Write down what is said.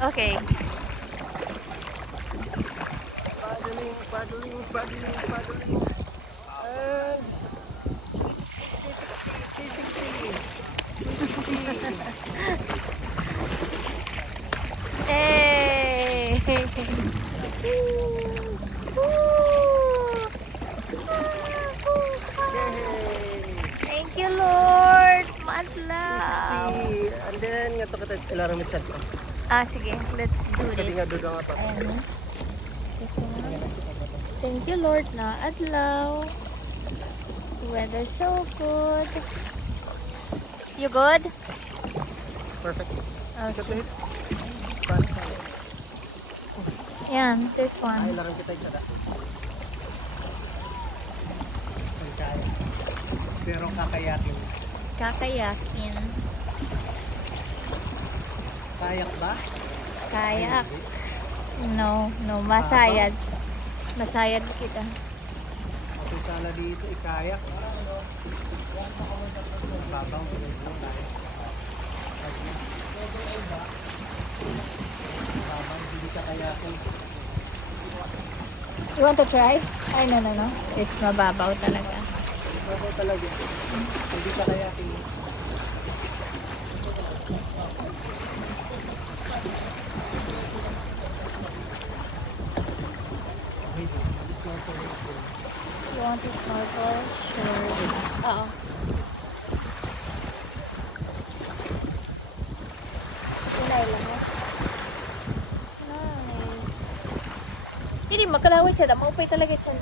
Okay. Paddling, paddling, paddling, paddling. And 360, 360, 360, 360. Hey! Yay! Thank you, Lord. Madlaw. 360. And then, nga to kita ilarang mo chat ko. Ah, sige. Let's do Sabi nga this. doon nga pa. Ayan. Let's Thank you, Lord, na adlaw. The weather so good. You good? Perfect. Okay. Kapit. Fun. Yan, this Ay, one. larang kita yung sada. Ay, kaya. Pero kakayakin. Kakayakin. Kayak ba? Kayak. No, masayad. Masayad kita. Kung sala dito, ikayak. Babaw. Babaw, hindi ka kayakin. You want to try? Ay, no. It's mababaw talaga. Babaw talaga. Hindi ka kayakin. You want to snorkel? Sure. Oo. Kulay lang eh. Nice. Hindi, magkalawit siya. Maupay talaga siya.